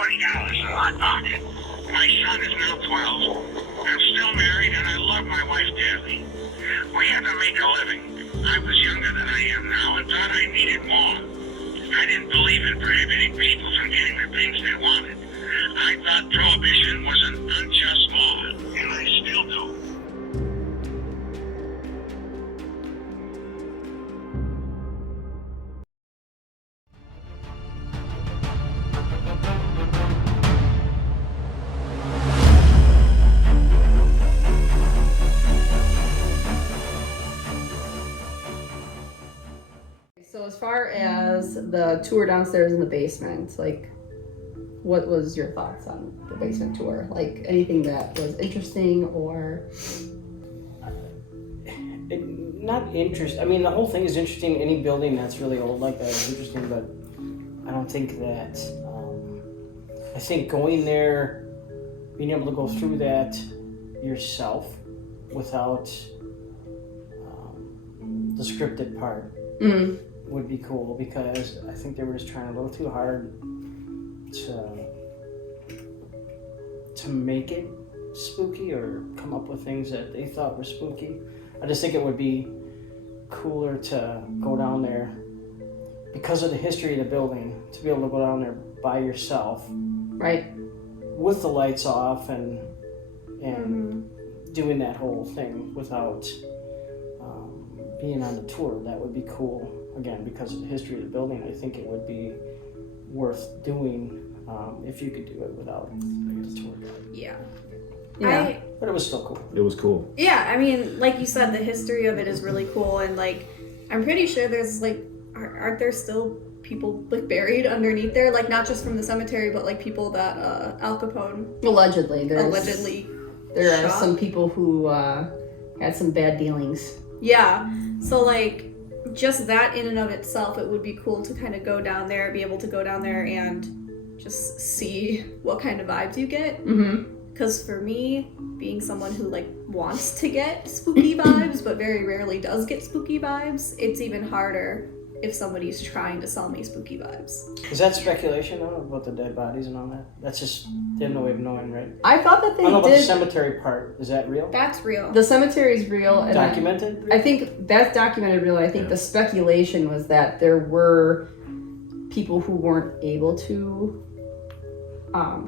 $40 in my pocket. My son is now 12. I'm still married and I love my wife dearly. We had to make a living. I was younger than I am now and thought I needed more. I didn't believe in prohibiting people from getting the things they wanted. I thought prohibition was an unjust law, and I still do. So as far as the tour downstairs in the basement, like, what was your thoughts on the basement tour? Like, anything that was interesting or? Not interesting. I mean, the whole thing is interesting. Any building that's really old like that is interesting, but I don't think that. I think going there, being able to go through that yourself without the scripted part would be cool, because I think they were just trying a little too hard to make it spooky or come up with things that they thought were spooky. I just think it would be cooler to go down there because of the history of the building, to be able to go down there by yourself, right, with the lights off and doing that whole thing without being on the tour. That would be cool. Again, because of the history of the building, I think it would be worth doing if you could do it without the tour guide. Yeah. But it was still cool. It was cool. Yeah, I mean, like you said, the history of it is really cool, and like, I'm pretty sure there's like, aren't there still people like buried underneath there? Like, not just from the cemetery, but like people that Al Capone Allegedly, there are some people who had some bad dealings. Yeah, so like, just that in and of itself, it would be cool to kind of go down there, be able to go down there and just see what kind of vibes you get. Because for me, being someone who like wants to get spooky vibes but very rarely does get spooky vibes, it's even harder if somebody's trying to sell me spooky vibes. Is that speculation though, about the dead bodies and all that? That's just, they have no way of knowing, right? I thought that they I don't know about did. the cemetery part. Is that real? That's real. The cemetery is real. And Documented? I think that's documented real. I think the speculation was that there were people who weren't able to,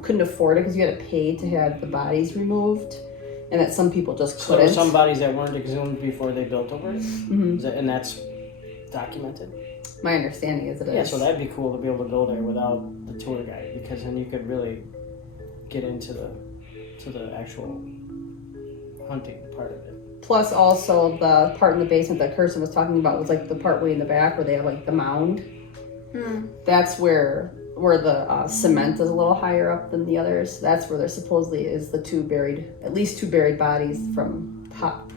couldn't afford it because you had to pay to have the bodies removed, and that some people just So there couldn't. were some bodies that weren't exhumed before they built over it? Is that, and that's documented? My understanding is it is. Yeah, so that'd be cool to be able to go there without the tour guide, because then you could really get into the actual hunting part of it. Plus, also the part in the basement that Kirsten was talking about was like the part way in the back where they have like the mound. That's where the cement is a little higher up than the others. That's where there supposedly is the at least two buried bodies from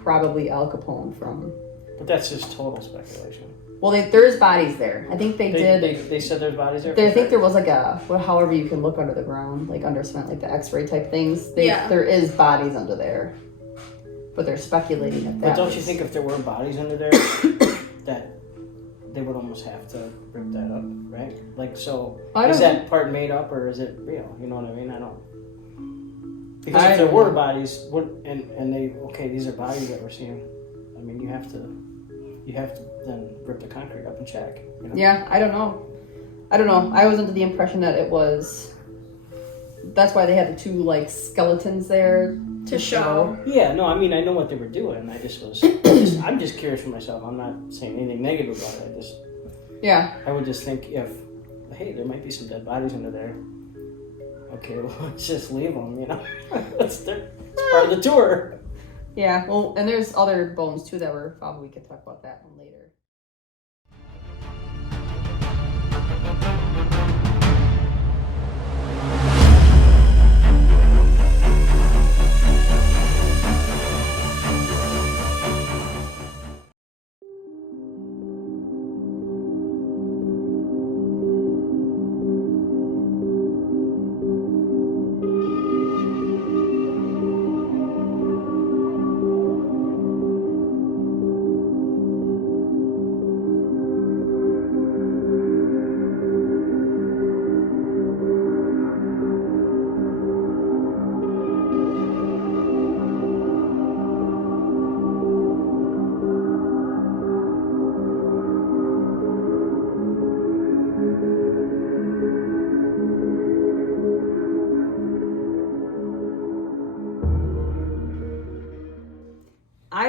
probably Al Capone from. But that's just total speculation. Well, there's bodies there. I think they did. They said there's bodies there? I think there was like however you can look under the ground, like under cement, like the X-ray type things. There is bodies under there, but they're speculating that. But don't you think if there were bodies under there, that they would almost have to rip that up, right? Like, so is that part made up or is it real? You know what I mean? I don't. Because if there were bodies, these are bodies that we're seeing. I mean, you have to then rip the concrete up and check. You know? Yeah, I don't know. I was under the impression that it was. That's why they had the two like skeletons there to show. Yeah, no, I mean, I know what they were doing. I'm just curious for myself. I'm not saying anything negative about it. I would just think hey, there might be some dead bodies under there. Okay, well, let's just leave them, you know? It's part of the tour. Yeah, well, and there's other bones too that were probably we could talk about that one later.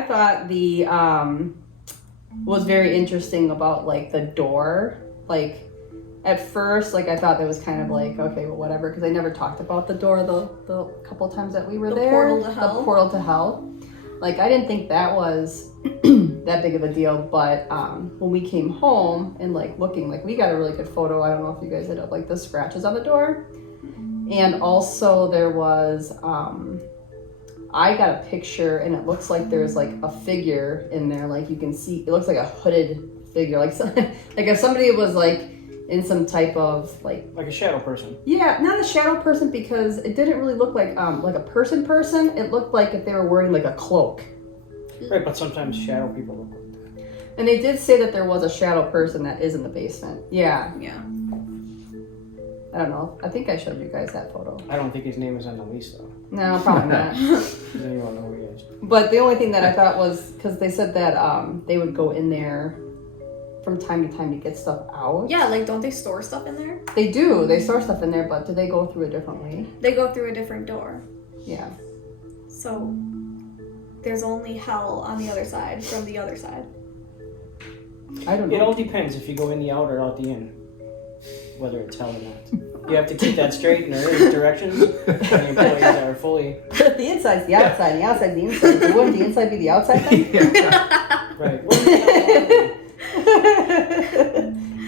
thought the was very interesting about like the door. Like at first, like I thought that was kind of like, okay, well whatever, because I never talked about the door the couple times that we were there. Portal to hell. The portal to hell. Like I didn't think that was that big of a deal, but when we came home and like looking, like we got a really good photo. I don't know if you guys did of like the scratches on the door, and also there was I got a picture and it looks like there's like a figure in there. Like you can see, it looks like a hooded figure, like like if somebody was like in some type of like a shadow person. Yeah, not a shadow person because it didn't really look like a person. It looked like if they were wearing like a cloak. Right, but sometimes shadow people look like that. And they did say that there was a shadow person that is in the basement. Yeah. Yeah. I don't know. I think I showed you guys that photo. I don't think his name is on the lease though. No, probably not. Then you won't know who he is. But the only thing that I thought was because they said that they would go in there from time to time to get stuff out. Yeah, like don't they store stuff in there? They do. They store stuff in there, but do they go through a different way? They go through a different door. Yeah. So there's only hell on the other side from the other side. I don't know. It all depends if you go in the out or out the in, whether it's hell or not. You have to keep that straight in the directions. And the employees are fully The inside's the outside, and the outside's the inside. So wouldn't the inside be the outside then? right.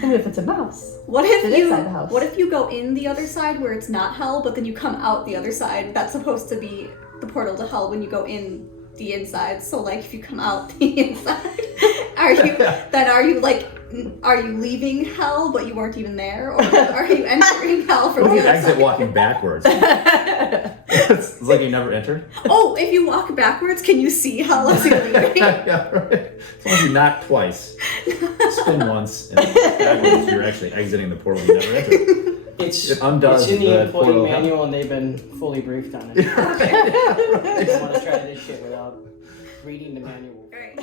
And if it's a mouse, What if it's you inside the house. What if you go in the other side where it's not hell, but then you come out the other side? That's supposed to be the portal to hell when you go in the inside. So like if you come out the inside, are you leaving hell but you weren't even there, or are you entering hell from What the if you other exit side? walking backwards? It's like you never entered. Oh, if you walk backwards, can you see hell as you're leaving? Yeah, right. As long as you knock twice, spin once, and backwards, you're actually exiting the portal you never entered. It's It undoes in the the employee portal. manual and they've been fully briefed on it. Yeah, I don't want to try this shit without reading the manual. Right.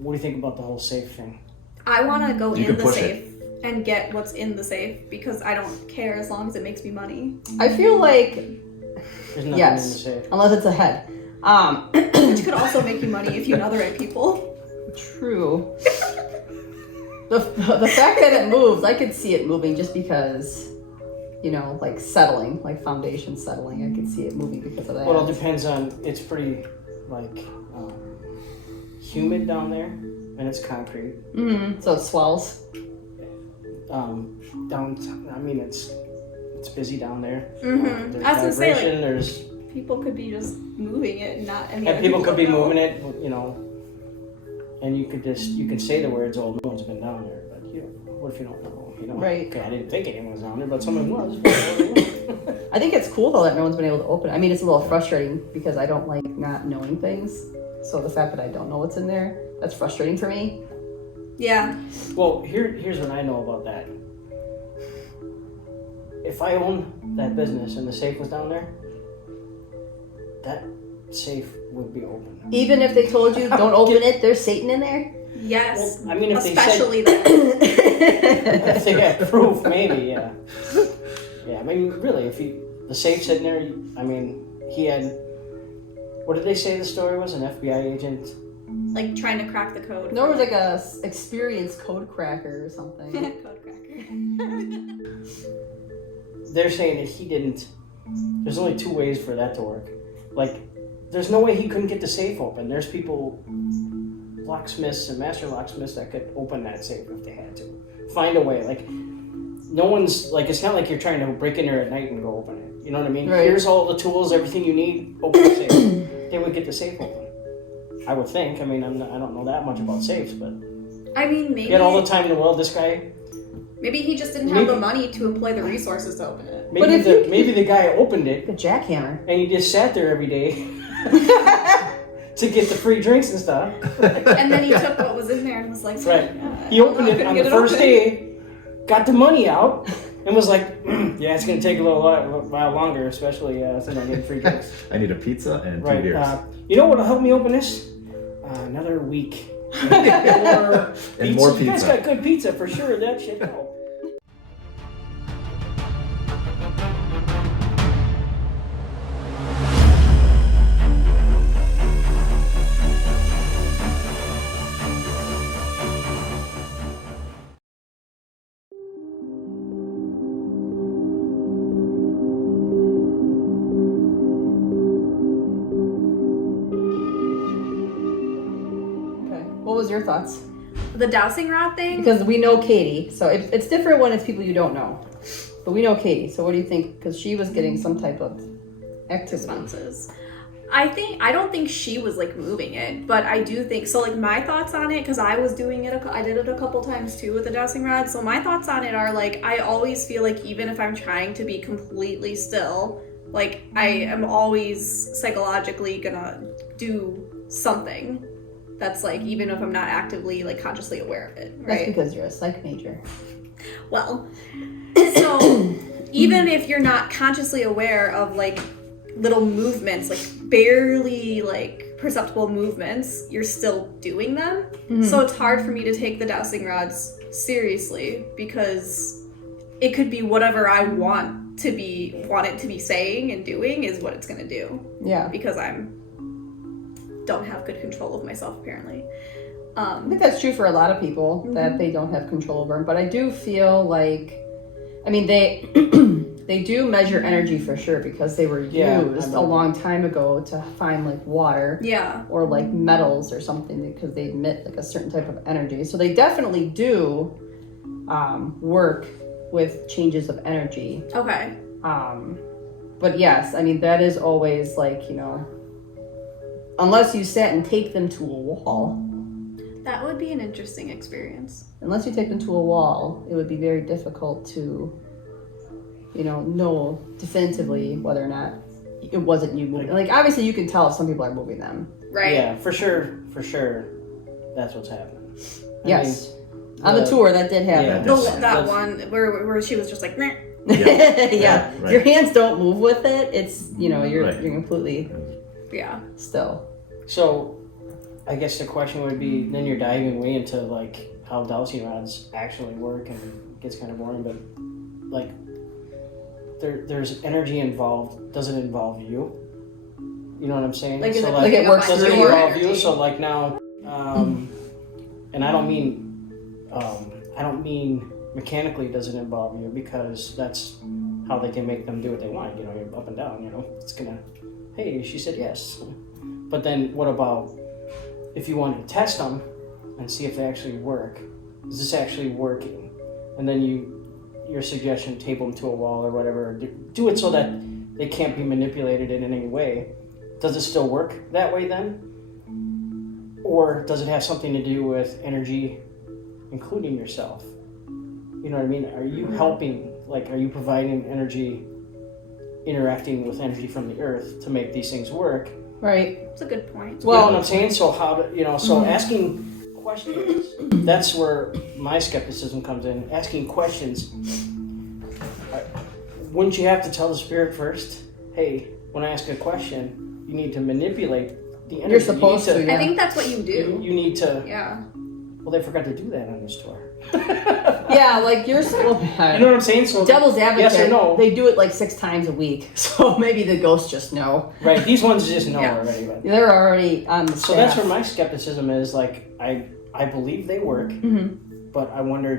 What do you think about the whole safe thing? I want to go You in can the push safe and get what's in the safe because I don't care as long as it makes me money. I feel like There's nothing yes, in the safe. unless it's a head. Which could also make you money if you nether at people. True. The fact that it moves, I could see it moving just because, you know, like settling, like foundation settling. I could see it moving because of that. Well, it depends on. It's pretty like humid down there, and it's concrete. Mm-hmm. So it swells. I mean, it's busy down there. Mm-hmm. There's I was gonna say, vibration. like, There's people could be just moving it and not any and other people could be don't know. moving it, you know. And you could say the words, "Oh, no one's been down there," but you know, what if you don't know? You know, Right. Okay, I didn't think anyone was down there, but someone was. I think it's cool though that no one's been able to open it. I mean, it's a little frustrating because I don't like not knowing things. So the fact that I don't know what's in there, that's frustrating for me. Yeah. Well, here's what I know about that. If I owned that business and the safe was down there, that safe would be open. Even if they told you don't open it, there's Satan in there. Yes. Well, I mean, if especially they then. if they had proof, maybe, yeah. Yeah, I mean, really, if the safe's in there, I mean, he had. What did they say the story was? An FBI agent? Like trying to crack the code. No, it was like a experienced code cracker or something. Code cracker. They're saying that he didn't. There's only two ways for that to work. Like, there's no way he couldn't get the safe open. There's people, locksmiths and master locksmiths that could open that safe if they had to. Find a way. Like, no one's, like, it's not like you're trying to break in there at night and go open it. You know what I mean? Right. Here's all the tools, everything you need, open the safe. They would get the safe open. I would think. I mean, I don't know that much about safes, but I mean, maybe he had all the time in the world. This guy, maybe he just didn't have the money to employ the resources to open it. maybe the guy opened it Like a jackhammer. and he just sat there every day to get the free drinks and stuff. And then he took what was in there and was like, Right. "Yeah, He opened I it couldn't on get the it first open." day, got the money out, and was like, yeah, it's going to take a while longer, especially since I'm getting free drinks. I need a pizza and 2 Right. beers. You know what will help me open this? Another week. More And more You guys pizza. got good pizza for sure. That shit helped. Okay. What was your thoughts? The dowsing rod thing? Because we know Katie, so it's different when it's people you don't know. But we know Katie, so what do you think? Because she was getting some type of activity. Responses. I don't think she was like moving it, but I do think so. Like my thoughts on it, because I was doing it, I did it a couple times too with the dowsing rod. So my thoughts on it are like I always feel like even if I'm trying to be completely still, like I am always psychologically gonna do something that's like even if I'm not actively like consciously aware of it, right? That's because you're a psych major. Well, so even if you're not consciously aware of like little movements, like barely like perceptible movements, you're still doing them. So it's hard for me to take the dowsing rods seriously because it could be whatever I want it to be saying and doing is what it's gonna do. Yeah. Because don't have good control of myself apparently. I think that's true for a lot of people that they don't have control over. But I do feel like, I mean, they they do measure energy for sure because they were used a long time ago to find like water or like metals or something because they emit like a certain type of energy. So they definitely do work with changes of energy. Okay. But yes, I mean, that is always like, you know, unless you sat and take them to a wall. That would be an interesting experience. Unless you take them to a wall, it would be very difficult to, you know definitively whether or not it wasn't you moving. Like, obviously you can tell if some people are moving them. Right. Yeah, for sure, that's what's happening. Yes. On the tour, that did happen. Yeah, That one where she was just like, meh. Yeah. Right. Your hands don't move with it. It's, you know, you're completely Yeah. still. So, I guess the question would be, then you're diving way into like how dowsing rods actually work, and it gets kind of boring, but like there's energy involved. Does it involve you? You know what I'm saying? Like, so like it works does it through your involve you? energy? So like now, and I don't mean mechanically does it involve you, because that's how they can make them do what they want. You know, you're up and down. You know, it's gonna. Hey, she said yes. But then what about if you want to test them and see if they actually work? Is this actually working? And then your suggestion, tape them to a wall or whatever. Do it so that they can't be manipulated in any way. Does it still work that way then? Or does it have something to do with energy, including yourself? You know what I mean? Are you helping? Like, are you providing energy, interacting with energy from the earth to make these things work? Right. That's a good point. Well, you know what I'm saying? So how do, so asking questions, that's where my skepticism comes in. Asking questions. Wouldn't you have to tell the spirit first, hey, when I ask a question, you need to manipulate the energy. You're supposed to, yeah. I think that's what you do. You need to. Yeah. Well, they forgot to do that on this tour. Yeah, like you're You know what I'm saying? So devil's advocate. yes or no? They do it like 6 times a week, so maybe the ghosts just know. Right. These ones just know Yeah. already. But. They're already on the staff. So that's where my skepticism is. Like, I believe they work, but I wonder,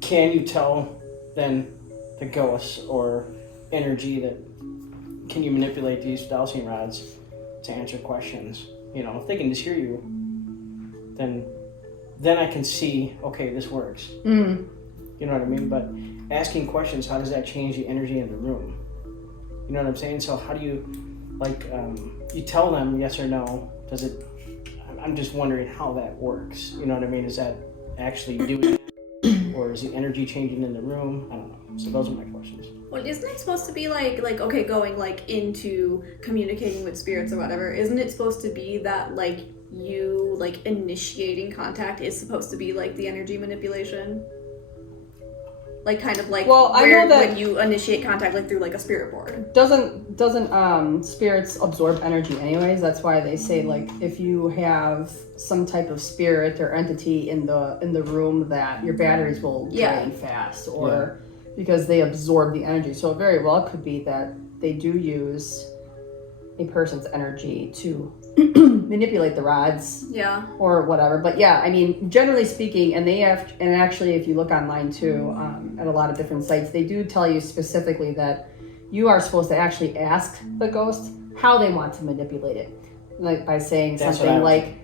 can you tell then the ghosts or energy that, can you manipulate these dowsing rods to answer questions? You know, if they can just hear you, then I can see, okay, this works. You know what I mean? But asking questions, how does that change the energy in the room? You know what I'm saying? So how do you, like, you tell them yes or no, does it, I'm just wondering how that works. You know what I mean? Is that actually doing it? or is the energy changing in the room? I don't know. So those are my questions. Well, isn't it supposed to be like okay, going like into communicating with spirits or whatever? Isn't it supposed to be that like you like initiating contact is supposed to be like the energy manipulation? Like kind of like well, I know that when you initiate contact like through like a spirit board. Doesn't spirits absorb energy anyways? That's why they say like if you have some type of spirit or entity in the room that your batteries will drain fast or because they absorb the energy. So it very well could be that they do use a person's energy to manipulate the rods or whatever. But yeah, I mean, generally speaking, and actually if you look online too, at a lot of different sites, they do tell you specifically that you are supposed to actually ask the ghost how they want to manipulate it. Like by saying something like,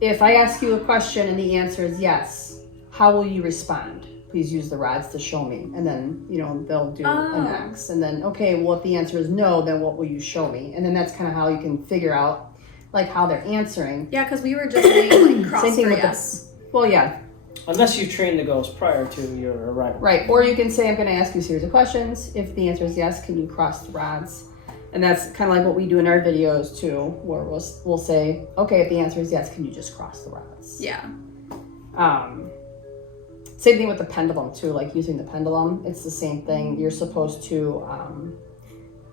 if I ask you a question and the answer is yes, how will you respond? Please use the rods to show me. And then, they'll do an X. And then, okay, well, if the answer is no, then what will you show me? And then that's kind of how you can figure out, like, how they're answering. Yeah, because we were just saying, like, cross Same thing for with yes. Well, yeah. Unless you train the ghost prior to your arrival. Right. Or you can say, I'm going to ask you a series of questions. If the answer is yes, can you cross the rods? And that's kind of like what we do in our videos, too, where we'll say, okay, if the answer is yes, can you just cross the rods? Yeah. Same thing with the pendulum too, like using the pendulum. It's the same thing. You're supposed to,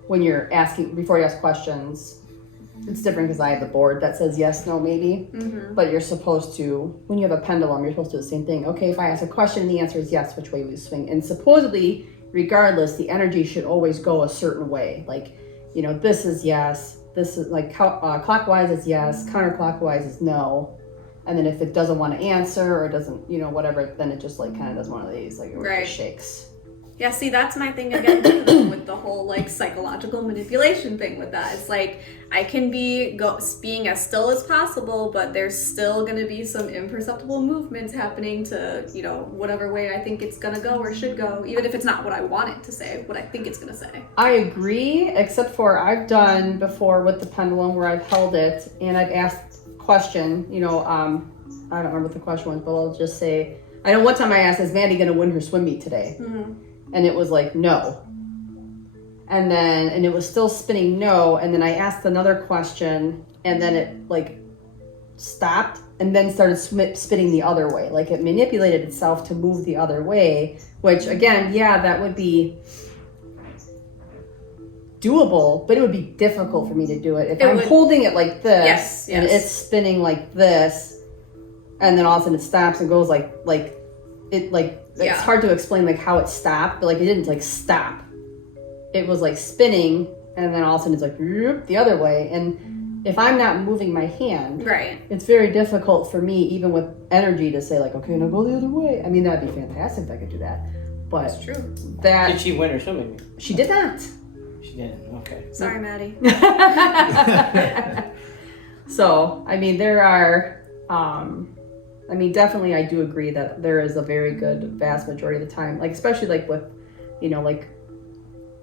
when you're asking, before you ask questions, it's different because I have the board that says yes, no, maybe. Mm-hmm. But you're supposed to, when you have a pendulum, you're supposed to do the same thing. Okay, if I ask a question and the answer is yes, which way will you swing? And supposedly, regardless, the energy should always go a certain way. Like, this is yes, this is like clockwise is yes, counterclockwise is no. And then if it doesn't want to answer or doesn't, whatever, then it just like kind of does one of these, like it just shakes. Yeah, see, that's my thing again too, with the whole like psychological manipulation thing with that. It's like I can be being as still as possible, but there's still going to be some imperceptible movements happening to, whatever way I think it's going to go or should go, even if it's not what I want it to say, what I think it's going to say. I agree, except for I've done before with the pendulum where I've held it and I've asked question, I don't remember what the question was, but I'll just say, I know one time I asked, is Mandy going to win her swim meet today? Mm-hmm. And it was like, no. And it was still spinning no. And then I asked another question and then it like stopped and then started spinning the other way. Like it manipulated itself to move the other way, which again, that would be doable, but it would be difficult for me to do it if I'm holding it like this and it's spinning like this, and then all of a sudden it stops and goes like it's hard to explain like how it stopped, but like it didn't like stop. It was like spinning, and then all of a sudden it's like the other way. And if I'm not moving my hand, it's very difficult for me, even with energy, to say like, okay, now go the other way. I mean, that'd be fantastic if I could do that. But that's true. Did she win her swimming? She did not. She didn't. Okay. Sorry, Maddie. So, I mean, there are, definitely I do agree that there is a very good vast majority of the time, like, especially like with, like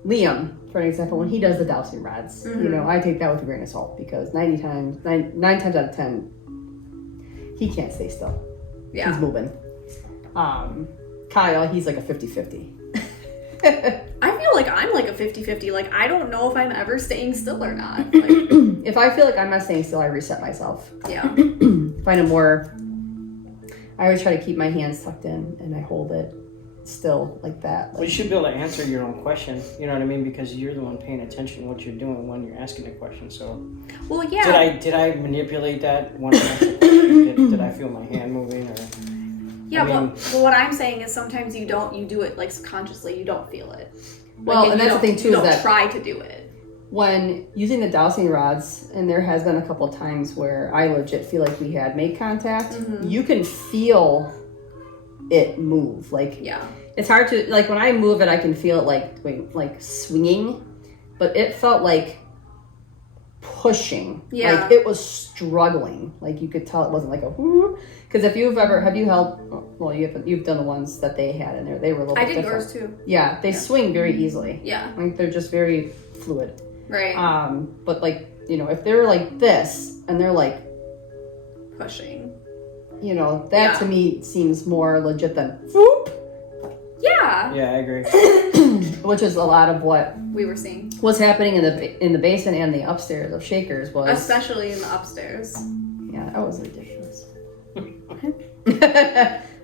Liam, for an example, when he does the dowsing rods, I take that with a grain of salt because 9 times out of 10, he can't stay still. Yeah. He's moving. Kyle, he's like a 50-50. I feel like I'm like a 50-50. Like, I don't know if I'm ever staying still or not. Like, if I feel like I'm not staying still, I reset myself. Yeah. Find a more... I always try to keep my hands tucked in, and I hold it still like that. Like, well, you should be able to answer your own question. You know what I mean? Because you're the one paying attention to what you're doing when you're asking the question. So... Well, yeah. Did I manipulate that when I asked the question? Did I feel my hand moving or... Yeah, well, what I'm saying is sometimes you do it like subconsciously, you don't feel it. Well, and that's the thing too, you is that don't try to do it. When using the dowsing rods, and there has been a couple of times where I legit feel like we had made contact, you can feel it move. Like, it's hard to, like when I move it, I can feel it like swinging, but it felt like pushing. Like it was struggling. Like you could tell it wasn't like a whoo. Because if have you held, well, you've done the ones that they had in there. They were a little bit different. I did yours too. Yeah, they swing very easily. Yeah. Like they're just very fluid. Right. But like, if they're like this and they're like pushing. you know, that Yeah. to me seems more legit than whoop, Yeah. Yeah, I agree. which is a lot of what We were seeing. was happening in the basement and the upstairs of Shakers was. Especially in the upstairs. Yeah, that was ridiculous.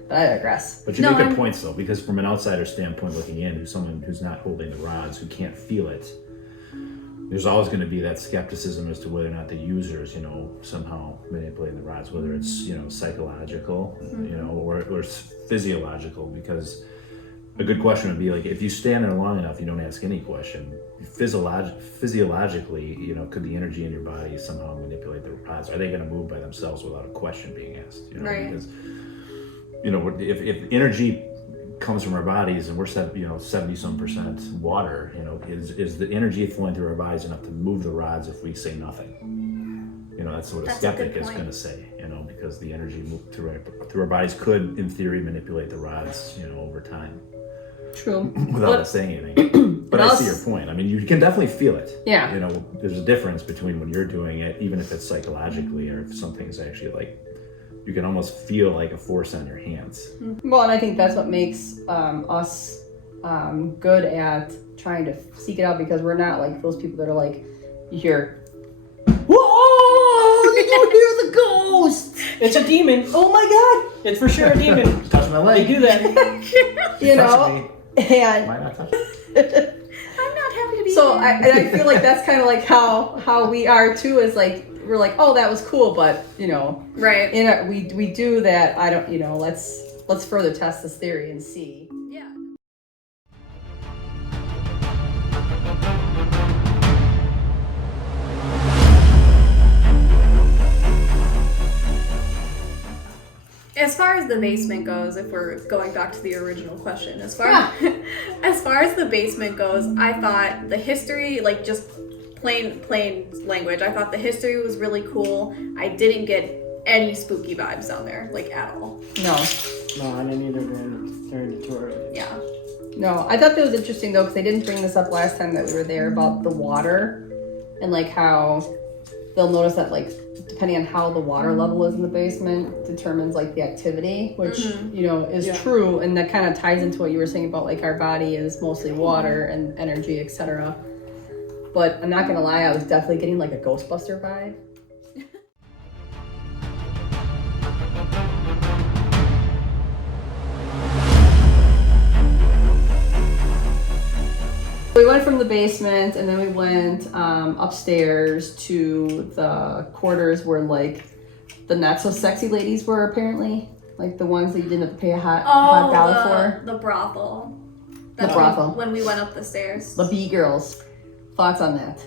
But I digress. But you No, make good I'm- points though, because from an outsider standpoint looking in, who's someone who's not holding the rods, who can't feel it, there's always going to be that skepticism as to whether or not the users, you know, somehow manipulating the rods, whether it's, you know, psychological, you know, or physiological, because a good question would be like, if you stand there long enough, you don't ask any question. Physiologically, you know, could the energy in your body somehow manipulate the rods? Are they going to move by themselves without a question being asked? You know, Right. because, you know, if energy comes from our bodies and we're 70-some% water, you know, is the energy flowing through our bodies enough to move the rods if we say nothing? You know, that's what a That's a skeptic good is point. going to say, you know, because the energy through our bodies could, in theory, manipulate the rods, you know, over time True. without us saying anything. But I see your point. I mean, you can definitely feel it. Yeah. You know, there's a difference between when you're doing it, even if it's psychologically, or if something's actually like, you can almost feel like a force on your hands. Well, and I think that's what makes us good at trying to seek it out, because we're not like those people that are like, you hear, whoa, did you hear the ghost? It's a demon. Oh my god! It's for sure a demon. Touch my They leg. do that. You Touch know, me. and Why not touch me? I'm not happy to be so here. I feel like that's kind of like how we are too. Is like we're like, oh, that was cool, but you know, Right. we do that. I don't, you know, let's further test this theory and see. Yeah. As far as the basement goes, if we're going back to the original question, as far as the basement goes, I thought the history, like just plain language, I thought the history was really cool. I didn't get any spooky vibes down there, like at all. No. No, I didn't either during the tour. Yeah. No, I thought that was interesting though, because they didn't bring this up last time that we were there about the water and like how they'll notice that like depending on how the water level is in the basement determines like the activity, which you know is true, and that kind of ties into what you were saying about like our body is mostly water and energy, etc. But I'm not gonna lie, I was definitely getting like a Ghostbuster vibe. We went from the basement and then we went upstairs to the quarters where like the not so sexy ladies were, apparently, like the ones that you didn't have to pay a hot dollar for. The brothel. The brothel. When we went up the stairs. The B girls. Thoughts on that?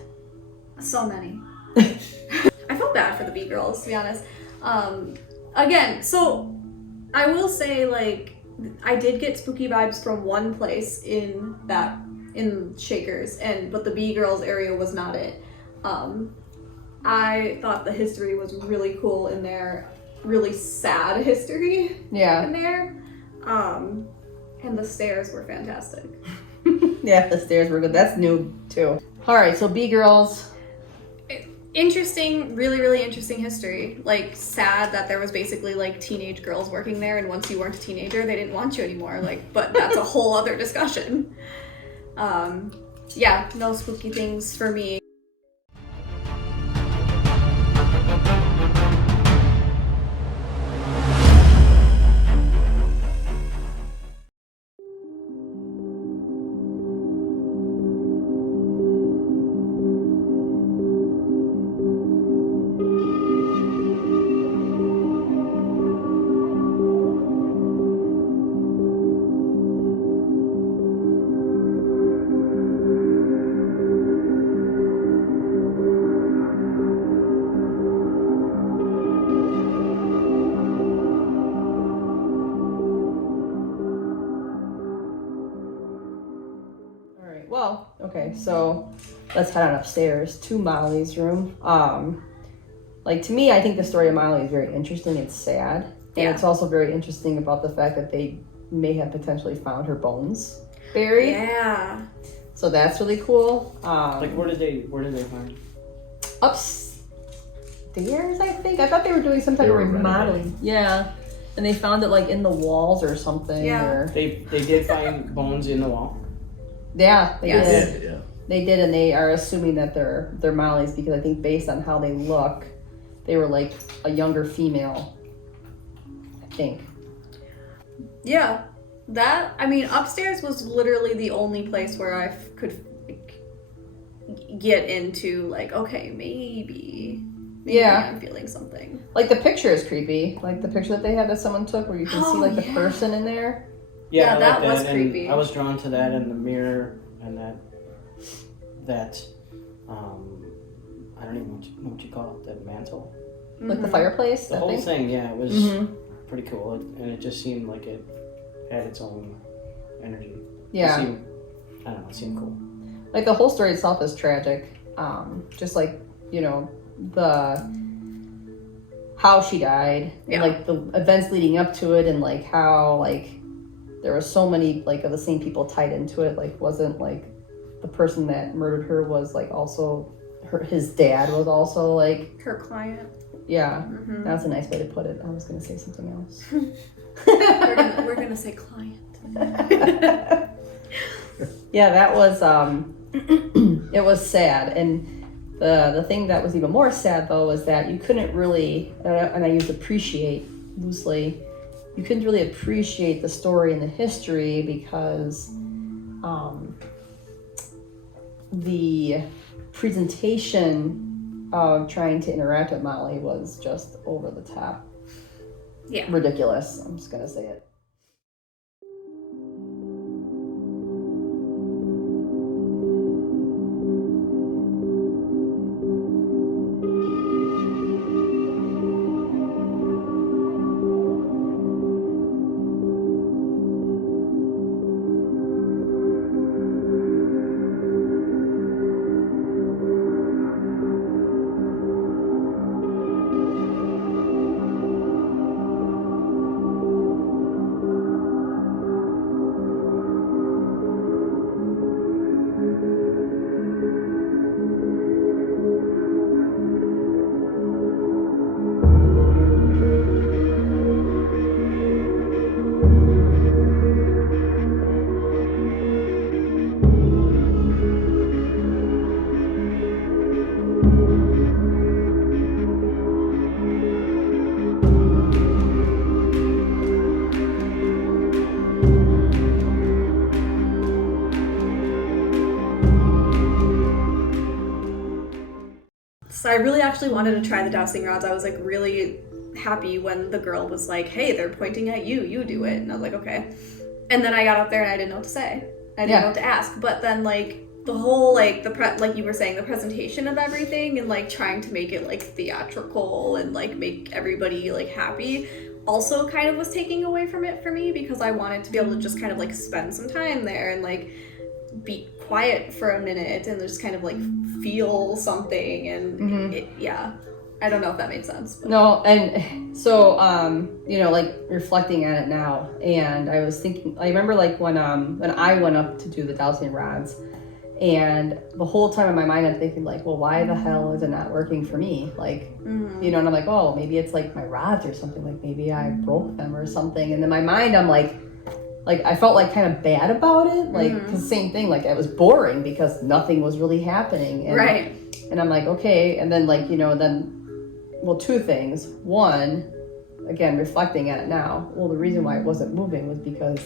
So many. I felt bad for the B girls, to be honest. Again, so I will say, like, I did get spooky vibes from one place in Shakers, but the B girls area was not it. I thought the history was really cool in there, really sad history Yeah. in there. And the stairs were fantastic. Yeah, the stairs were good. That's new too. All right, so B girls. Interesting, really, really interesting history. Like, sad that there was basically like teenage girls working there, and once you weren't a teenager, they didn't want you anymore. Like, but that's a whole other discussion. Yeah, no spooky things for me. Well, okay, so let's head on upstairs to Molly's room. Like, to me, I think the story of Molly is very interesting. It's sad. And it's also very interesting about the fact that they may have potentially found her bones buried. Yeah. So that's really cool. Like, where did they find? stairs, I think. I thought they were doing some type They of were remodeling. Yeah. And they found it like in the walls or something. Yeah. Or... They did find bones in the wall. Yeah, they Yes. did. Yeah. They did, and they are assuming that they're Molly's because I think based on how they look, they were like a younger female. I think. Yeah. That, I mean, upstairs was literally the only place where I could like, get into, like, okay, maybe Yeah. I'm feeling something. Like the picture is creepy. Like the picture that they had that someone took where you can see like the yeah. person in there. Yeah, I that like was and creepy. I was drawn to that in the mirror and that I don't even know what you call it, that mantle. Like the fireplace. The that whole thing. thing, yeah, it was Mhm. pretty cool. And it just seemed like it had its own energy. Yeah. It seemed, I don't know, it seemed cool. Like the whole story itself is tragic. Just like, you know, how she died Yeah. and like the events leading up to it and like how like there were so many like of the same people tied into it. Like wasn't like the person that murdered her was like also his dad was also like Her client. yeah. Mm-hmm. That's a nice way to put it. I was gonna say something else. we're gonna say client. Yeah, that was it was sad. And the thing that was even more sad though was that you couldn't really and I use appreciate loosely, you couldn't really appreciate the story and the history because the presentation of trying to interact with Molly was just over the top. Yeah. Ridiculous. I'm just gonna say it. So I really actually wanted to try the dowsing rods. I was like really happy when the girl was like, hey, they're pointing at you, you do it. And I was like, okay. And then I got up there and I didn't know what to say. I didn't know what to ask. But then like the whole like like you were saying, the presentation of everything and like trying to make it like theatrical and like make everybody like happy also kind of was taking away from it for me because I wanted to be able to just kind of like spend some time there and like be quiet for a minute and just kind of like feel something and I don't know if that made sense. But. No, and so you know, like reflecting on it now, and I was thinking, I remember like when I went up to do the dowsing rods, and the whole time in my mind I'm thinking like, well, why the hell is it not working for me? Like, you know, and I'm like, oh, maybe it's like my rods or something, like maybe I broke them or something, and in my mind I'm like I felt like kind of bad about it, like cause same thing, like it was boring because nothing was really happening, and, right? And I'm like, okay, and then like, you know, well, two things. One, again, reflecting on it now, well, the reason why it wasn't moving was because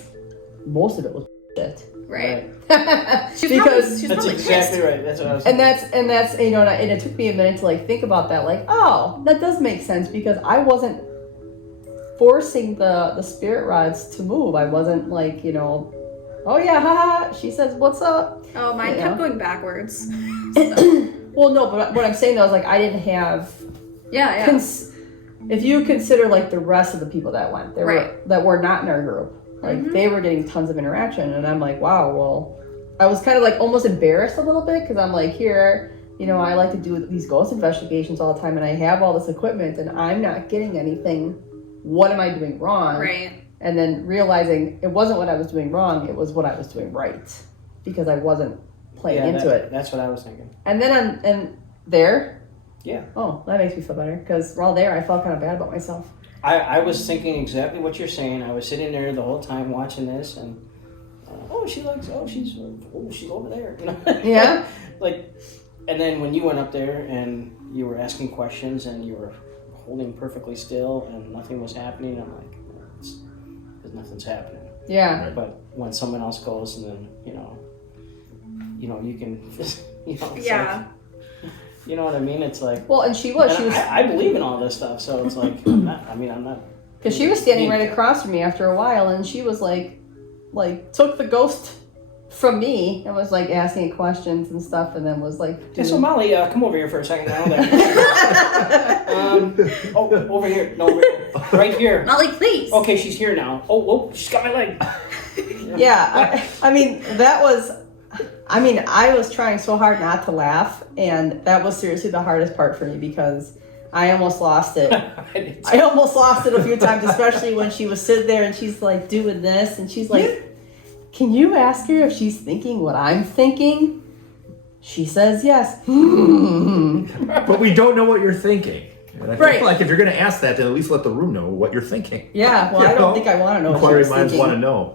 most of it was shit. Right. Because That's exactly right. That's what I was and that's you know, and it took me a minute to like think about that, like, oh, that does make sense because I wasn't forcing the spirit rods to move. I wasn't like, you know, oh yeah, haha, she says, what's up? Oh, mine kept going backwards. Well, no, but what I'm saying though is like I didn't have if you consider like the rest of the people that went, that were not in our group, like they were getting tons of interaction, and I'm like, wow, well, I was kind of like almost embarrassed a little bit because I'm like, here, you know, I like to do these ghost investigations all the time, and I have all this equipment, and I'm not getting anything. What am I doing wrong? Right. And then realizing it wasn't what I was doing wrong; it was what I was doing right because I wasn't playing into it. That's what I was thinking. And then there. Yeah. Oh, that makes me feel better because while there, I felt kind of bad about myself. I was thinking exactly what you're saying. I was sitting there the whole time watching this, and she's over there. You know? Yeah. Like, and then when you went up there and you were asking questions and you were holding perfectly still and nothing was happening, I'm like, because nothing's happening. Yeah. But when someone else goes, and then you can, it's Yeah. like, you know what I mean? It's like, Well, and I believe in all this stuff, so it's like, I'm not. because she was standing right across from me after a while, and she was like took the ghost from me and was like asking questions and stuff, and then was like, Hey, so Molly, come over here for a second. Over here. No, right here. Molly, please. Okay, she's here now. Oh, she's got my leg. Yeah, I was trying so hard not to laugh, and that was seriously the hardest part for me because I almost lost it. I almost lost it a few times, especially when she was sitting there and she's like doing this, and she's like, can you ask her if she's thinking what I'm thinking? She says yes. But we don't know what you're thinking. And I Right. feel like if you're going to ask that, then at least let the room know what you're thinking. Yeah, well, I don't think I want to know what she Inquiry was minds thinking. want to know.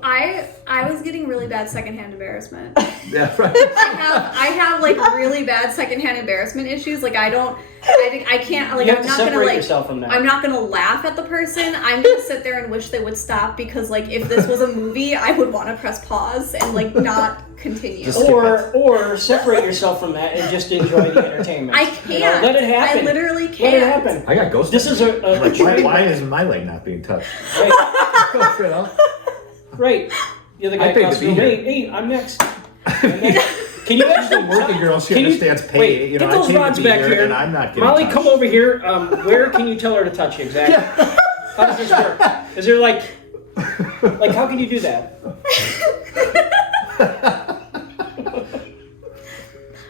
I was getting really bad secondhand embarrassment. Yeah, right. I have like really bad secondhand embarrassment issues. Like I can't like You have I'm to not gonna separate like yourself from that. I'm not gonna laugh at the person. I'm gonna sit there and wish they would stop because like if this was a movie, I would want to press pause and like not continue. Just- Or separate yourself from that and just enjoy the entertainment. I can't. You know, let it happen. I literally can't. Let it happen. I got ghosted. This is a Like, train why wreck. is my leg not being touched? Right. You know? Right. The other I guy paid across to the be room. here. Hey, I'm next. Can you actually Working girl, she Can you- understands pay. Wait, You know, get I those paid to rods be back here, here. and I'm not getting Molly, touched. come over here. Where can you tell her to touch you exactly? How does this work? Is there like how can you do that?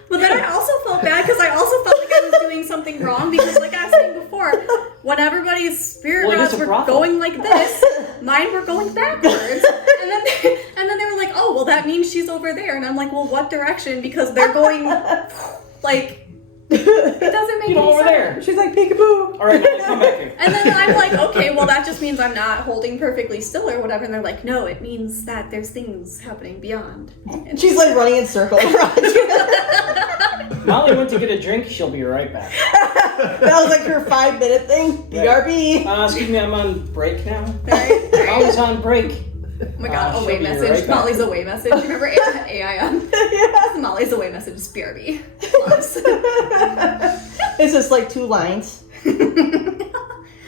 But then I also felt bad because I also felt like I was doing something wrong because, like I was saying before, when everybody's spirit Well, it is rods a were brothel. going like this, mine were going backwards. And then they were like, "Oh, well, that means she's over there." And I'm like, "Well, what direction?" Because they're going like it doesn't make You know, any over sense. there. She's like, peekaboo. All right, Molly, come back here. And then I'm like, okay, well, that just means I'm not holding perfectly still or whatever. And they're like, no, it means that there's things happening beyond. And She's like running in circles around you. Molly went to get a drink. She'll be right back. That was like her 5-minute thing. BRB. Excuse me, I'm on break now. right? Molly's on break. Oh my god, she'll away be message. right back. Molly's away message. Remember AIM? Molly's away message is BRB. Loves. It's just like 2 lines.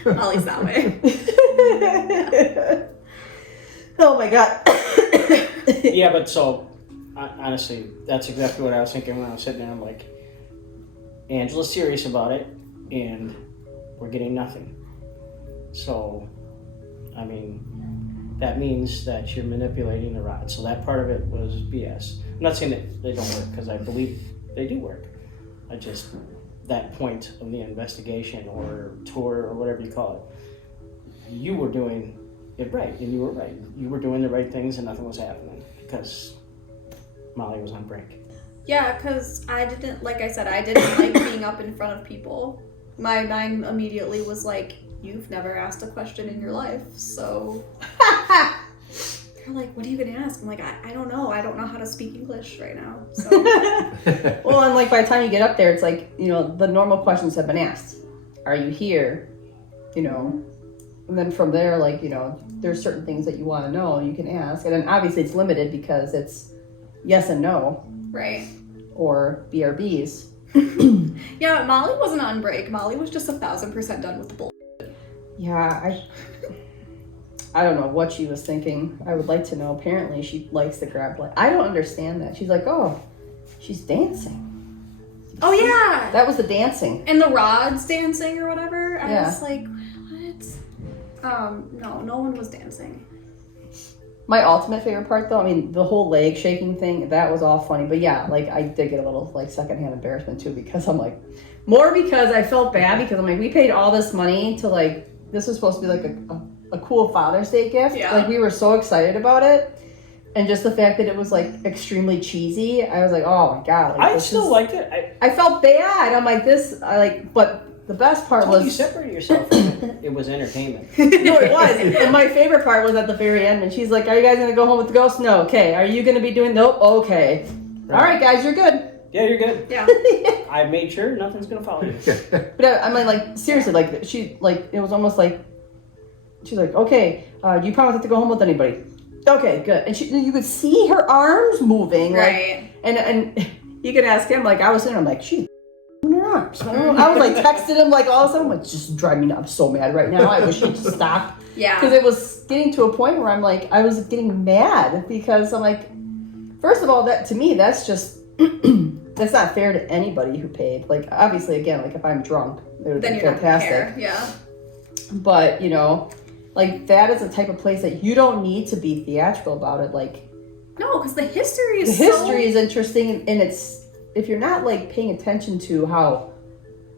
Molly's that way. Oh my god. Yeah, but so honestly, that's exactly what I was thinking when I was sitting there. I'm like, Angela's serious about it, and we're getting nothing. So, I mean, that means that you're manipulating the rod. So that part of it was BS. I'm not saying that they don't work, because I believe they do work. I just, that point of the investigation or tour or whatever you call it, you were doing it right, and you were right. You were doing the right things and nothing was happening because Molly was on break. Yeah, because I didn't like being up in front of people. My mind immediately was like, you've never asked a question in your life, so... They're like, what are you going to ask? I'm like, I don't know. I don't know how to speak English right now. So. Well, and like by the time you get up there, it's like, you know, the normal questions have been asked. Are you here? You know, and then from there, like, you know, there's certain things that you want to know, you can ask. And then obviously it's limited because it's yes and no. Right. Or BRBs. Yeah, Molly wasn't on break. Molly was just 1,000% done with the bull. Yeah, I don't know what she was thinking. I would like to know. Apparently she likes to grab, like, I don't understand that. She's like, oh, she's dancing. Oh, yeah. That was the dancing. And the rods dancing or whatever. I Yeah. was like, what? No one was dancing. My ultimate favorite part, though, I mean, the whole leg shaking thing, that was all funny. But yeah, like, I did get a little, like, secondhand embarrassment, too, because I'm like, more because I felt bad because I'm like, we paid all this money to, like, this was supposed to be, like, a cool Father's Day gift. Yeah. Like, we were so excited about it. And just the fact that it was like extremely cheesy, I was like, oh my god! Like, I still liked it. I felt bad. I'm like this. But the best part was you separated yourself from it. It was entertainment. No, it was. And my favorite part was at the very end, and she's like, "Are you guys gonna go home with the ghost? No. Okay. Are you gonna be doing? Nope. Okay. All right, guys, you're good." Yeah, you're good. Yeah. I made sure nothing's gonna follow you. But I mean, like seriously, like she, like it was almost like she's like, "Okay, do you promise not to go home with anybody?" Okay, good. And you could see her arms moving, Right. Like, and you could ask him, like I was sitting, I'm like, she's moving her arms. I was like texting him, like all of a sudden, I'm like, just driving me. I'm so mad right now. I wish he'd just stop. Yeah. Because it was getting to a point where I'm like, I was getting mad because I'm like, first of all, that to me, that's just that's not fair to anybody who paid. Like, obviously, again, like if I'm drunk, it would Then be you're fantastic. not gonna care. Yeah. But you know. Like, that is a type of place that you don't need to be theatrical about it. Like, No, because the history is is interesting, and it's, if you're not, like, paying attention to how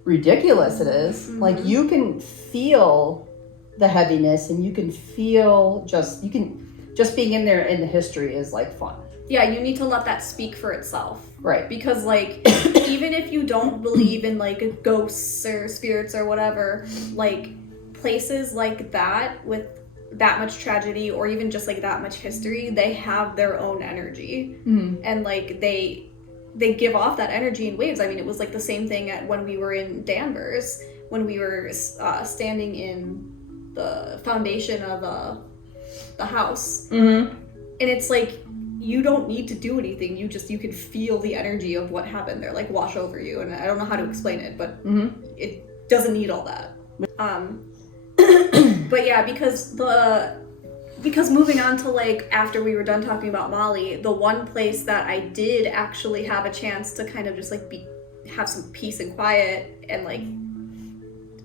ridiculous it is, like, you can feel the heaviness, and you can feel just being in there in the history is, like, fun. Yeah, you need to let that speak for itself. Right. Because, like, even if you don't believe in, like, ghosts or spirits or whatever, like, places like that with that much tragedy or even just like that much history, they have their own energy. And like they give off that energy in waves. I mean, it was like the same thing when we were in Danvers, when we were standing in the foundation of the house. And it's like, you don't need to do anything. You can feel the energy of what happened there, like wash over you. And I don't know how to explain it, but it doesn't need all that. But yeah, because moving on to like after we were done talking about Molly, the one place that I did actually have a chance to kind of just like have some peace and quiet and like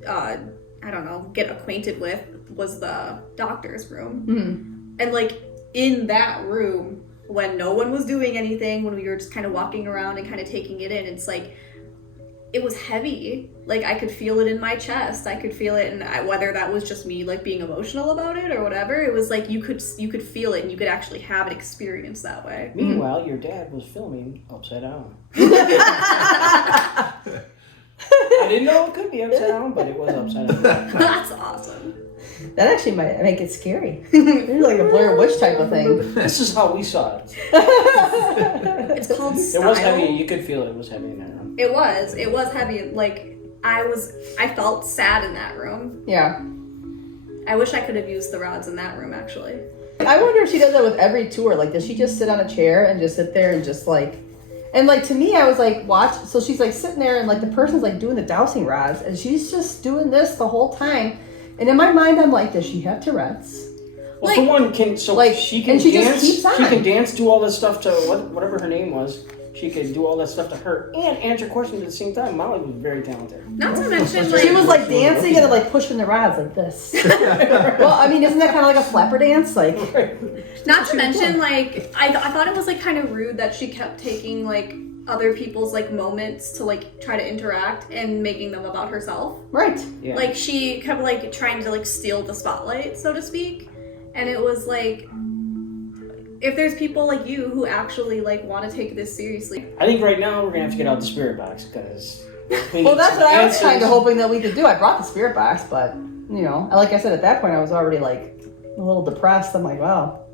I don't know, get acquainted with was the doctor's room. And like in that room, when no one was doing anything, when we were just kind of walking around and kind of taking it in, it's like it was heavy. Like I could feel it in my chest. I could feel it, and whether that was just me like being emotional about it or whatever, it was like you could feel it, and you could actually have an experience that way. Meanwhile, your dad was filming upside down. I didn't know it could be upside down, but it was upside down. That's awesome. That actually might make it scary. It's like a Blair Witch type of thing. This is how we saw it. It's called Style. It was heavy. You could feel it was heavy in that room. It was heavy. Like I felt sad in that room. Yeah. I wish I could have used the rods in that room actually. I wonder if she does that with every tour. Like, does she just sit on a chair and just sit there and just like, and like to me, I was like, watch. So she's like sitting there and like the person's like doing the dowsing rods and she's just doing this the whole time. And in my mind, I'm like, does she have Tourette's? Well, for one, she can and she dance. just keeps on. She can dance, do all this stuff to whatever her name was. She could do all that stuff to her and answer questions at the same time. Molly was very talented. Not to mention, like... She was, like, dancing and, like, pushing the rods like this. Well, I mean, isn't that kind of like a flapper dance? Like... Not to mention, like, I thought it was, like, kind of rude that she kept taking, like, other people's, like, moments to, like, try to interact and making them about herself. Right. Yeah. Like, she kept, like, trying to, like, steal the spotlight, so to speak. And it was, like... If there's people like you who actually like want to take this seriously, I think right now we're gonna have to get out the spirit box because. Well, that's what I was kind of hoping that we could do. I brought the spirit box, but you know, like I said, at that point I was already like a little depressed. I'm like, wow,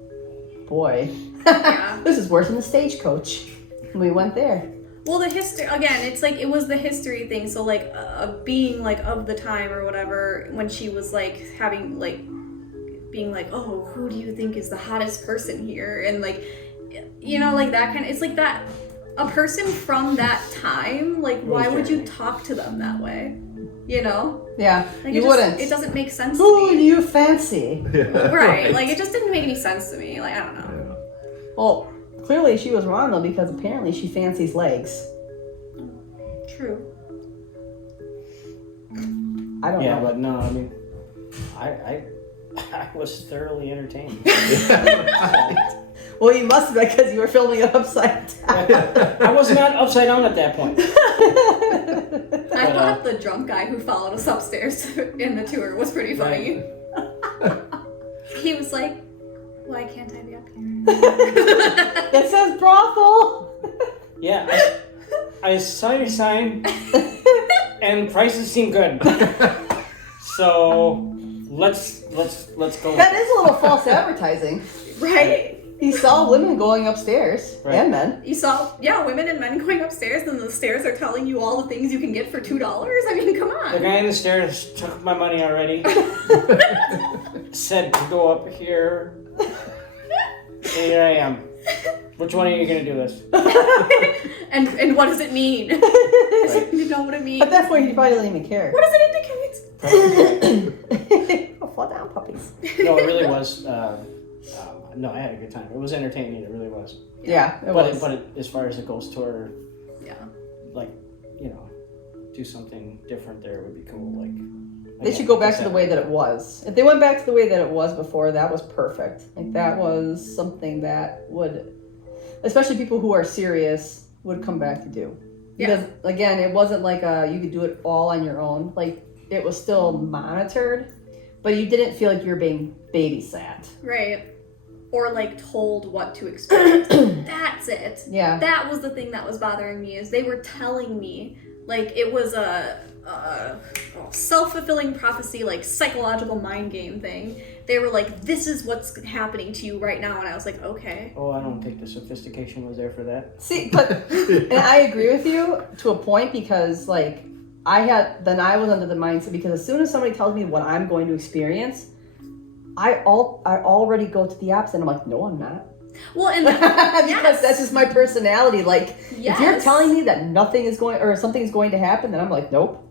boy, yeah. This is worse than the stagecoach. And we went there. Well, the history again. It's like it was the history thing. So like being like of the time or whatever when she was like having like. Being like, oh, who do you think is the hottest person here? And like, you know, like that kind of, it's like that, a person from that time, like, why would you talk to them that way? You know? Yeah, like you wouldn't. It doesn't make sense Who to me. do you fancy? Right, like it just didn't make any sense to me. Like, I don't know. Yeah. Well, clearly she was wrong though, because apparently she fancies legs. True. I don't know. Yeah, but no, I mean, I was thoroughly entertained. Well, you must have because you were filming it upside down. I was not upside down at that point. I thought the drunk guy who followed us upstairs in the tour was pretty funny. He was like, Why can't I be up here? That says brothel. Yeah, I saw your sign, and prices seem good. So let's go. That is a little false advertising. Right? He saw women going upstairs Right. and men. You saw, women and men going upstairs, and the stairs are telling you all the things you can get for $2. I mean, come The on. guy in the stairs took my money already. Said to go up here. And here I am. Which one are you gonna do this? And what does it mean? Right. You know what it means? At that point, he probably doesn't even care. What does it indicate? Oh, fall down, puppies. No, it really was. No, I had a good time. It was entertaining. It really was. Yeah, it But was. as far as a ghost tour, Yeah. like, do something different there would be cool. Like, They should go back to the way that it was. If they went back to the way that it was before, that was perfect. Like, that was something that would, especially people who are serious, would come back to do. Because, again, it wasn't like you could do it all on your own. Like, it was still monitored, but you didn't feel like you were being babysat. Right. Or like told what to expect. That's it. Yeah. That was the thing that was bothering me, is they were telling me, like, it was a self-fulfilling prophecy, like psychological mind game thing. They were like, this is what's happening to you right now, and I was like, okay. Oh, I don't think the sophistication was there for that. See, but, and I agree with you to a point, because, like, I was under the mindset, because as soon as somebody tells me what I'm going to experience, I already go to the opposite. I'm like, no, I'm not. Well, and because that's just my personality. Like, if you're Yes. telling me that nothing is going, or something is going to happen, then I'm like, nope.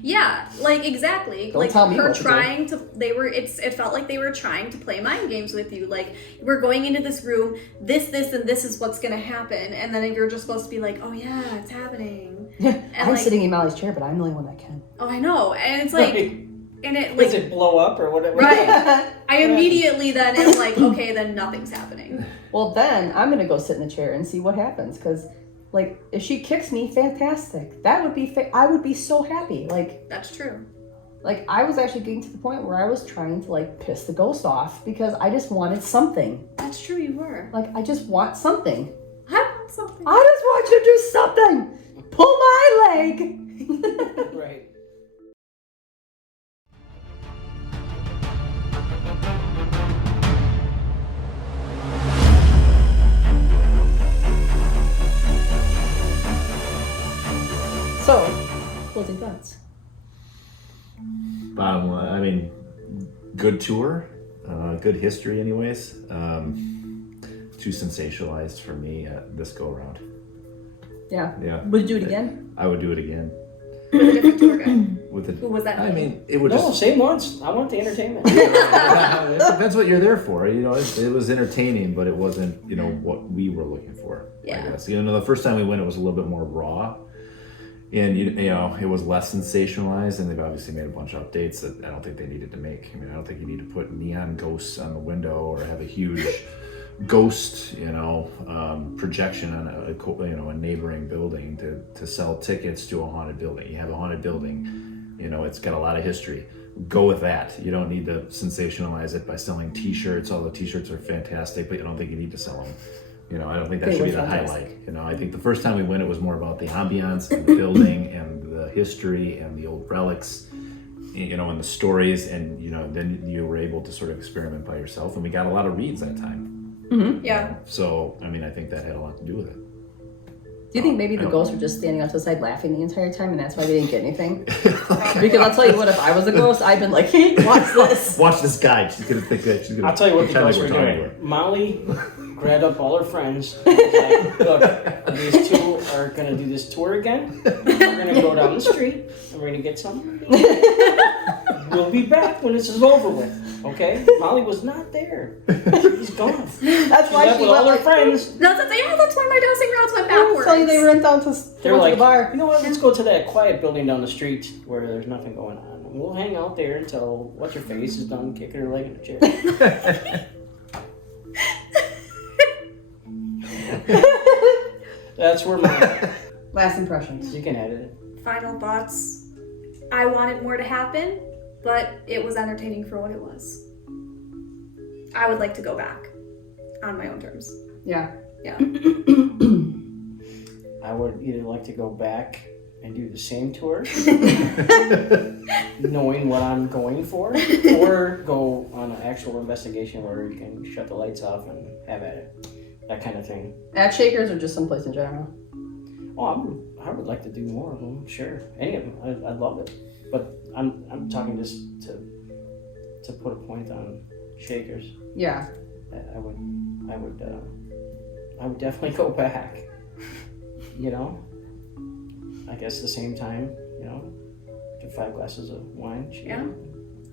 Yeah, like, exactly. Don't like tell me her what to do. trying to it felt like they were trying to play mind games with you. Like, we're going into this room, this, and this is what's gonna happen, and then you're just supposed to be like, oh yeah, it's happening. I'm like- sitting in Molly's chair, but I'm the only one that can. Oh, I know. And it's like, and it Does like, it blow up or whatever? right. I immediately then am like, okay, then nothing's happening. Well, then I'm gonna go sit in the chair and see what happens. Because, like, if she kicks me, fantastic. That would be. I would be so happy. That's true. Like, I was actually getting to the point where I was trying to, like, piss the ghost off, because I just wanted something. That's true, you were. Like, I just want something. I want something. I just want you to do something. Pull my leg. Right. So, closing thoughts. Bottom line, I mean, good tour, good history, anyways. Too sensationalized for me this go around. Yeah. Yeah. Would you do it again? I would do it again. With a different tour guide. With Who the, was that? I mean, it would No, just. same once. I want the entertainment. That's what you're there for. You know, it was entertaining, but it wasn't, what we were looking for. Yeah. I guess. The first time we went, it was a little bit more raw. And, it was less sensationalized, and they've obviously made a bunch of updates that I don't think they needed to make. I mean, I don't think you need to put neon ghosts on the window or have a huge ghost, projection on a neighboring building to sell tickets to a haunted building. You have a haunted building, it's got a lot of history. Go with that. You don't need to sensationalize it by selling T-shirts. All the T-shirts are fantastic, but I don't think you need to sell them. I don't think that They should were be the fantastic. highlight. I think the first time we went, it was more about the ambiance and the building and the history and the old relics, and the stories, and then you were able to sort of experiment by yourself, and we got a lot of reads that time. Mm-hmm. Yeah. So, I mean, I think that had a lot to do with it. Do you think maybe the ghosts were just standing off to the side laughing the entire time, and that's why they didn't get anything? Because I'll tell you what, if I was a ghost, I'd been like, hey, watch this. Watch this guy. She's gonna think that she's gonna. I'll tell you what the pretend ghosts like were we're talking to doing. Molly grabbed up all her friends. Was like, look, these two are gonna do this tour again. We're gonna go down the street and we're gonna get some. We'll be back when this is over with. Okay? Molly was not there. She's gone. That's She why left she with went all her like, friends. That's why my dancing routes went I was backwards. telling you they went down to They're like, the bar. you know what? Let's go to that quiet building down the street where there's nothing going on. And we'll hang out there until what's her face is done kicking her leg in the chair. That's where my. Last impressions. You can edit it. Final thoughts. I wanted more to happen, but it was entertaining for what it was. I would like to go back. on my own terms. Yeah. Yeah. I would either like to go back and do the same tour, knowing what I'm going for, or go on an actual investigation where you can shut the lights off and have at it. That kind of thing. At Shakers or just someplace in general? Oh, I would like to do more of them. Sure, any of them. I'd love it. But I'm talking just to put a point on Shakers. Yeah. I would definitely go back. You know, I guess the same time. You know, get 5 glasses of wine. Yeah.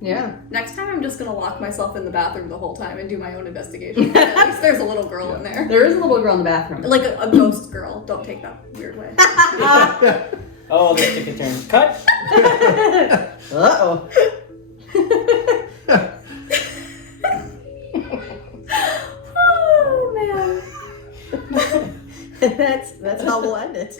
Yeah. Next time I'm just gonna lock myself in the bathroom the whole time and do my own investigation. At least there's a little girl in there. There is a little girl in the bathroom. Like a ghost girl. Don't take that weird way. Oh, let's take a turn. Cut. Uh-oh. Oh man. That's how we'll end it.